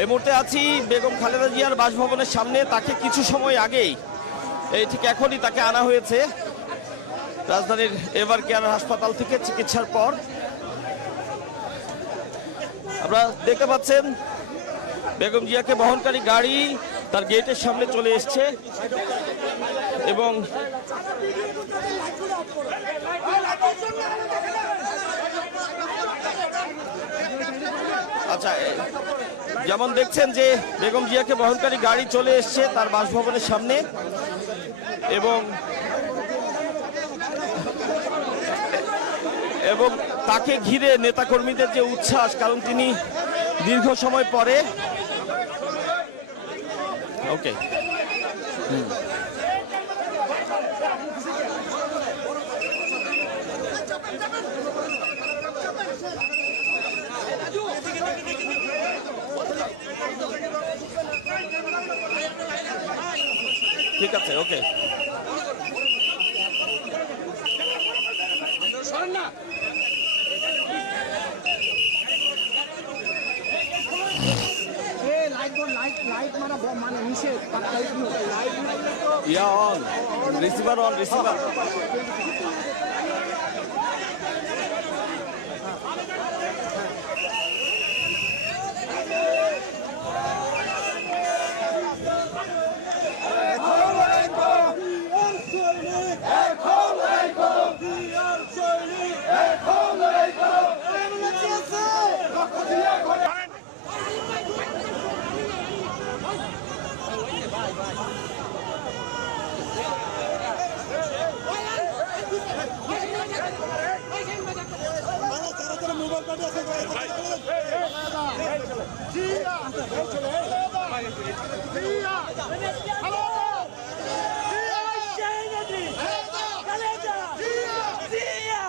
এই মুহূর্তে আছি বেগম খালেদা জিয়ার বাসভবনের সামনে। তাকে কিছু সময় আগেই ঠিক এখনই তাকে আনা হয়েছে রাজধানীর এভার কেয়ার হাসপাতাল থেকে চিকিৎসার পর। আপনারা দেখতে পাচ্ছেন বেগম জিয়াকে বহনকারী গাড়ি তার গেটের সামনে চলে এসছে এবং আচ্ছা, যেমন দেখছেন যে বেগম জিয়াকে বহনকারী গাড়ি চলে এসছে তার বাসভবনের সামনে এবং তাকে ঘিরে নেতাকর্মীদের যে উচ্ছ্বাস, কারণ তিনি দীর্ঘ সময় পরে ওকে ঠিক আছে, ওকে রিসিভার অন রিসিভার মোবাইল